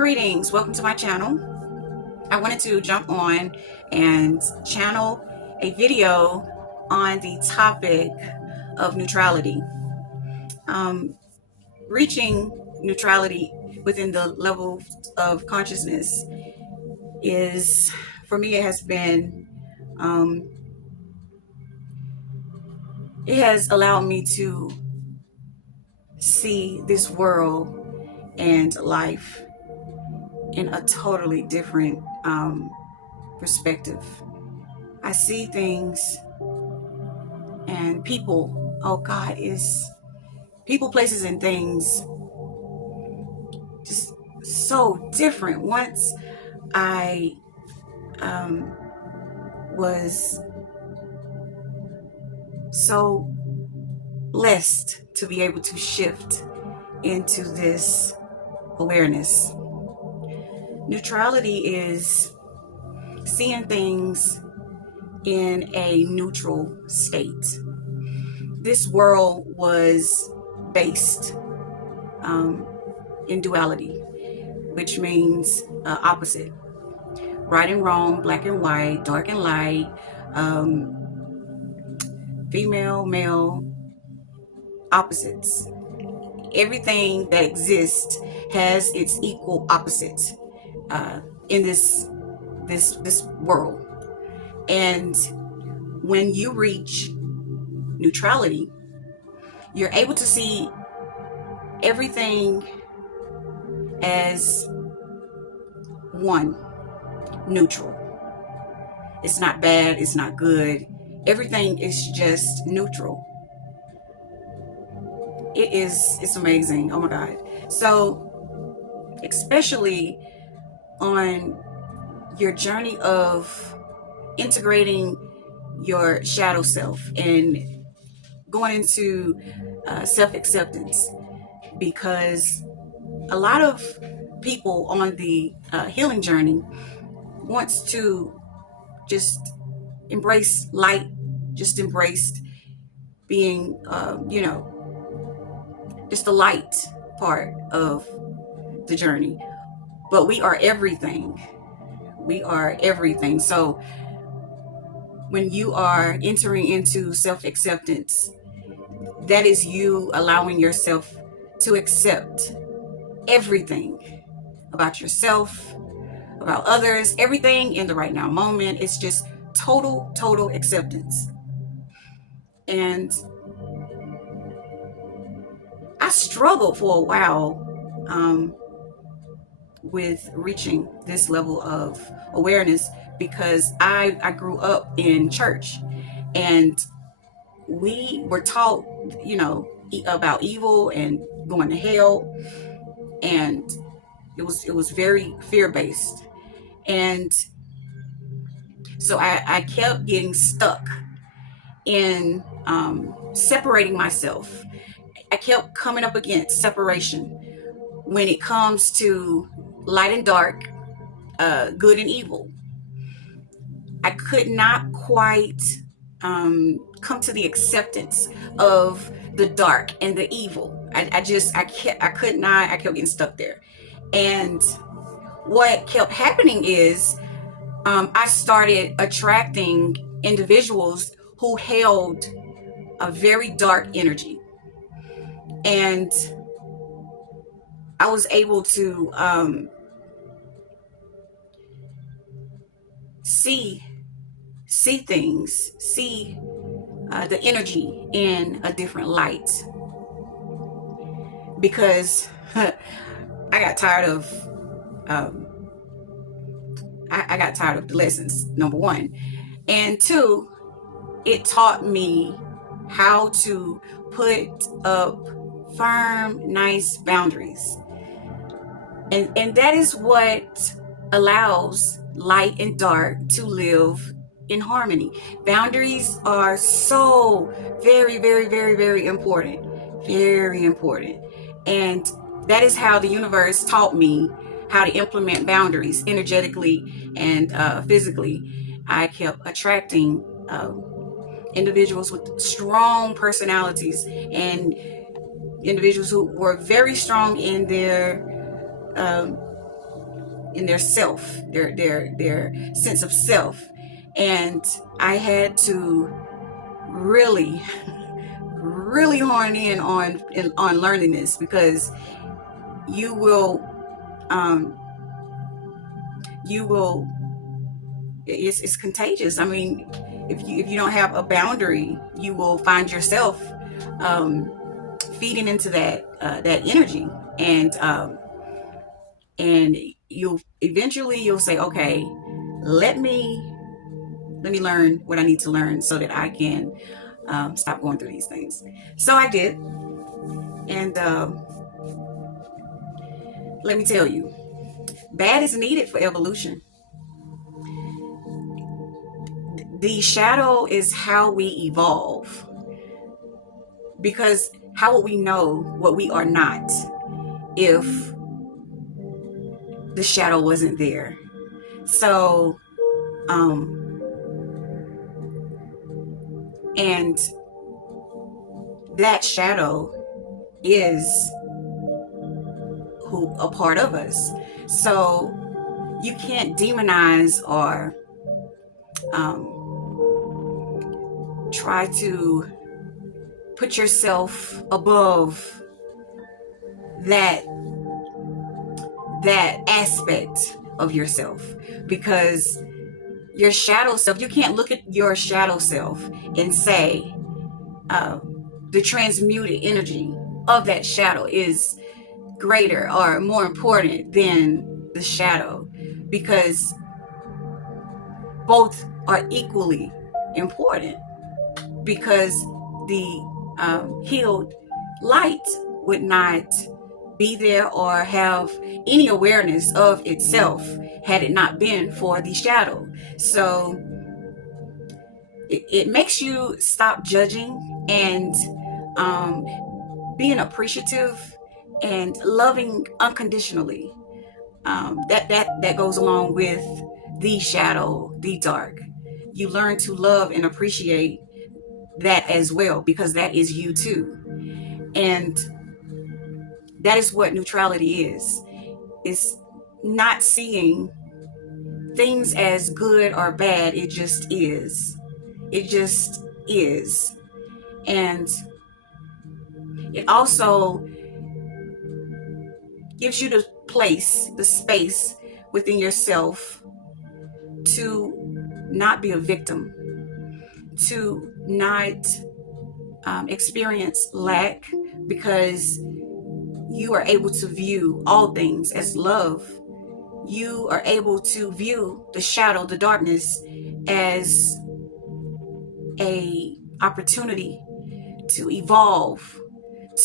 Greetings, welcome to my channel. I wanted to jump on and channel a video on the topic of neutrality. Reaching neutrality within the level of consciousness is, for me, it has allowed me to see this world and life in a totally different perspective. I see things and people, oh God, is people, places, and things just so different. Once I was so blessed to be able to shift into this awareness. Neutrality is seeing things in a neutral state. This world was based in duality, which means opposite. Right and wrong, black and white, dark and light, female, male, opposites. Everything that exists has its equal opposites in this world. And when you reach neutrality, you're able to see everything as one, neutral. It's not bad, it's not good. Everything is just neutral. It's amazing. Oh my God. So, especially on your journey of integrating your shadow self and going into self-acceptance, because a lot of people on the healing journey wants to just embrace light, just embrace being, just the light part of the journey. But we are everything. We are everything. So when you are entering into self-acceptance, that is you allowing yourself to accept everything about yourself, about others, everything in the right now moment. It's just total acceptance. And I struggled for a while with reaching this level of awareness, because I grew up in church and we were taught, about evil and going to hell, and it was very fear-based. And so I kept getting stuck in separating myself. I kept coming up against separation when it comes to light and dark, good and evil. I could not quite come to the acceptance of the dark and the evil. I kept getting stuck there. And what kept happening is I started attracting individuals who held a very dark energy. And I was able to see things, see the energy in a different light, because I got tired of I got tired of the lessons, number one. And two, it taught me how to put up firm, nice boundaries. And that is what allows light and dark to live in harmony. Boundaries are so very important. Very important. And that is how the universe taught me how to implement boundaries energetically and physically. I kept attracting individuals with strong personalities and individuals who were very strong in their in their self, their sense of self. And I had to really really hone in on learning this, because you will um you will it's contagious. I mean, if you don't have a boundary, you will find yourself um feeding into that energy, and and you'll say, okay, let me learn what I need to learn so that I can stop going through these things. So I did, and let me tell you, bad is needed for evolution. The shadow is how we evolve, because how would we know what we are not if the shadow wasn't there? So and that shadow is who a part of us. So you can't demonize or try to put yourself above that aspect of yourself, because your shadow self, you can't look at your shadow self and say the transmuted energy of that shadow is greater or more important than the shadow, because both are equally important, because the healed light would not be there or have any awareness of itself had it not been for the shadow. So it makes you stop judging and being appreciative and loving unconditionally. That goes along with the shadow, the dark. You learn to love and appreciate that as well, because that is you too. And that is what neutrality is. It's not seeing things as good or bad. It just is. It just is. And it also gives you the place, the space within yourself to not be a victim, to not experience lack, because you are able to view all things as love. You are able to view the shadow, the darkness, as a opportunity to evolve,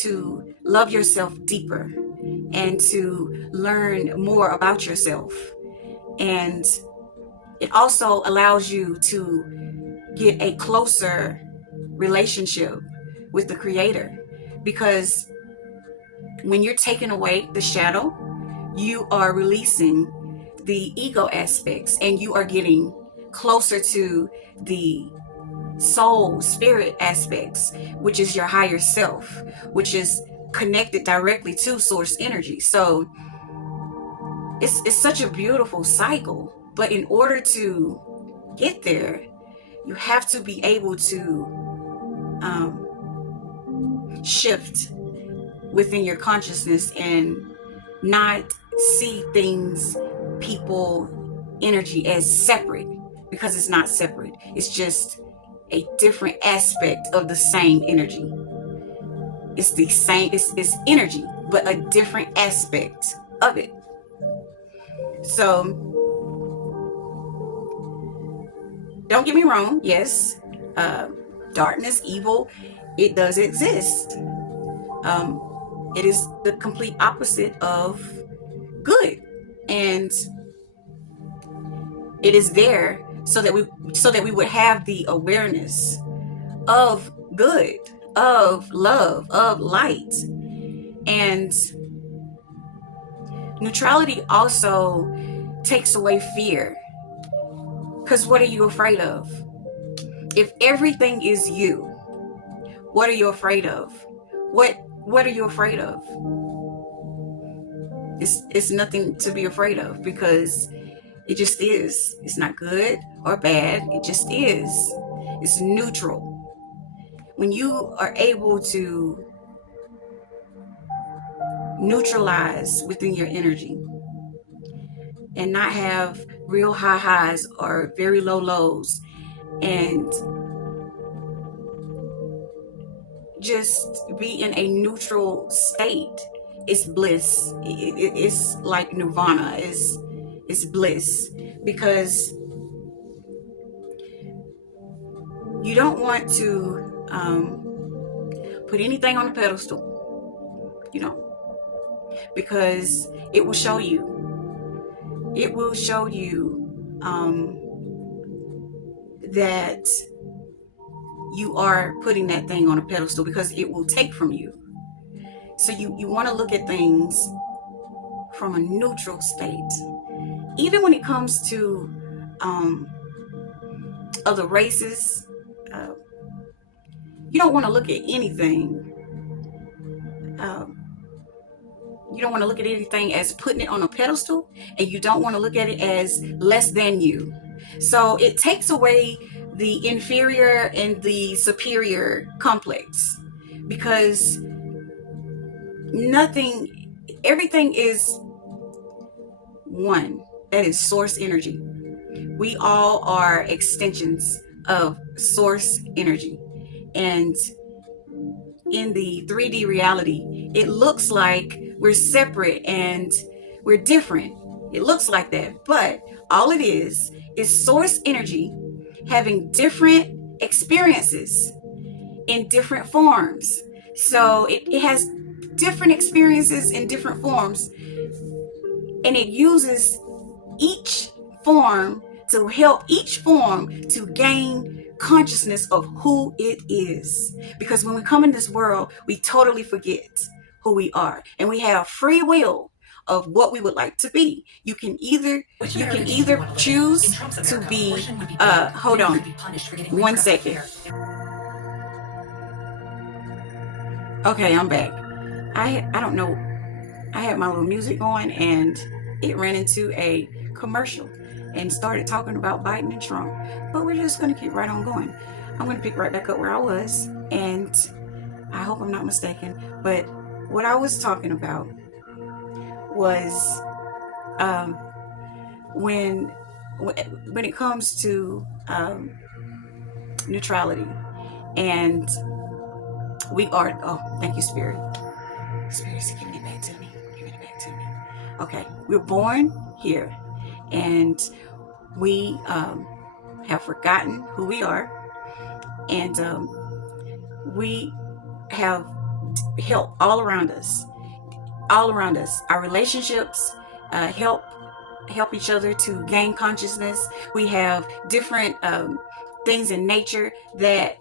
to love yourself deeper, and to learn more about yourself. And it also allows you to get a closer relationship with the Creator, because when you're taking away the shadow, you are releasing the ego aspects, and you are getting closer to the soul, spirit aspects, which is your higher self, which is connected directly to source energy. So it's such a beautiful cycle. But in order to get there, you have to be able to shift within your consciousness and not see things, people, energy as separate, because it's not separate. It's just a different aspect of the same energy. It's the same, it's energy, but a different aspect of it. So don't get me wrong, yes, darkness, evil, it does exist. It is the complete opposite of good, and it is there so that we would have the awareness of good, of love, of light. And neutrality also takes away fear, because what are you afraid of? If everything is you, what are you afraid of? What are you afraid of? It's nothing to be afraid of, because it just is. It's not good or bad. It just is. It's neutral. When you are able to neutralize within your energy and not have real high highs or very low lows, and just be in a neutral state, it's bliss. It's like nirvana. It's bliss, because you don't want to put anything on a pedestal, because it will show you. It will show you that you are putting that thing on a pedestal, because it will take from you. So you want to look at things from a neutral state. Even when it comes to other races, you don't want to look at anything. You don't want to look at anything as putting it on a pedestal, and you don't want to look at it as less than you. So it takes away the inferior and the superior complex, because everything is one. That is source energy. We all are extensions of source energy. And in the 3D reality, it looks like we're separate and we're different. It looks like that, but all it is source energy having different experiences in different forms. So it has different experiences in different forms, and it uses each form to help each form to gain consciousness of who it is. Because when we come in this world, we totally forget who we are, and we have free will of what we would like to be. You can either choose to be hold on 1 second. Okay, I'm back. I don't know, I had my little music going and it ran into a commercial and started talking about Biden and Trump. But we're just going to keep right on going. I'm going to pick right back up where I was, and I hope I'm not mistaken. But what I was talking about was when it comes to neutrality, and we are, oh, thank you, Spirit. Spirit's giving it back to me. Giving it back to me. Okay, we're born here, and we have forgotten who we are, and we have help all around us. Our relationships help each other to gain consciousness. We have different things in nature that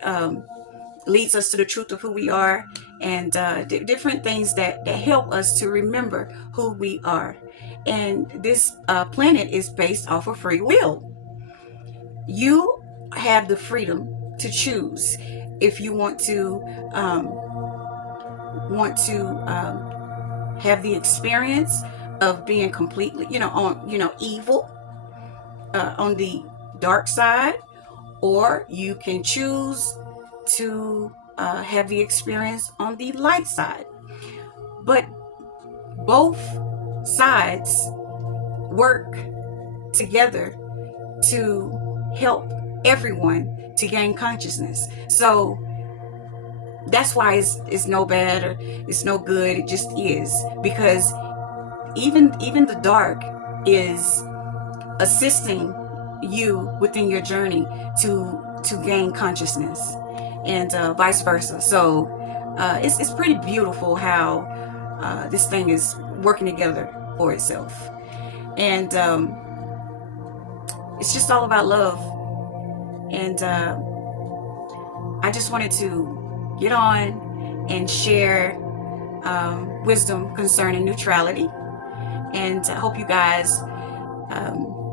leads us to the truth of who we are, and different things that help us to remember who we are. And this planet is based off of free will. You have the freedom to choose if you want to have the experience of being completely, evil, on the dark side, or you can choose to have the experience on the light side. But both sides work together to help everyone to gain consciousness. So that's why it's no bad or it's no good. It just is, because even the dark is assisting you within your journey to gain consciousness, and vice versa. So it's pretty beautiful how this thing is working together for itself, and it's just all about love. And I just wanted to get on and share wisdom concerning neutrality, and I hope you guys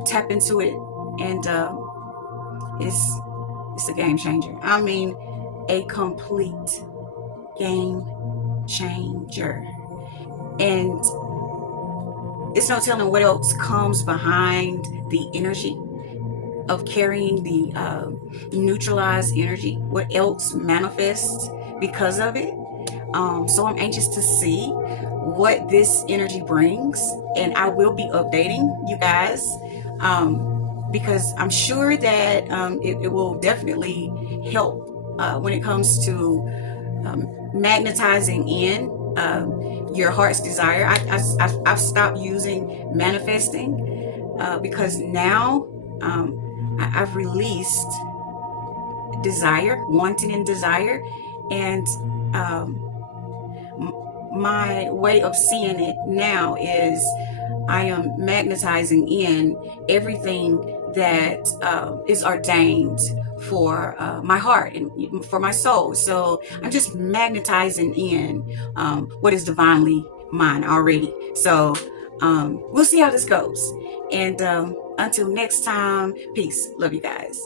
tap into it, and it's a game changer. I mean, a complete game changer. And It's no telling what else comes behind the energy of carrying the neutralized energy, what else manifests because of it. So I'm anxious to see what this energy brings, and I will be updating you guys, because I'm sure that it will definitely help when it comes to magnetizing in your heart's desire. I've stopped using manifesting because now I've released desire, wanting and desire, and um, my way of seeing it now is I am magnetizing in everything that is ordained for my heart and for my soul. So I'm just magnetizing in what is divinely mine already. So we'll see how this goes. And until next time, peace. Love you guys.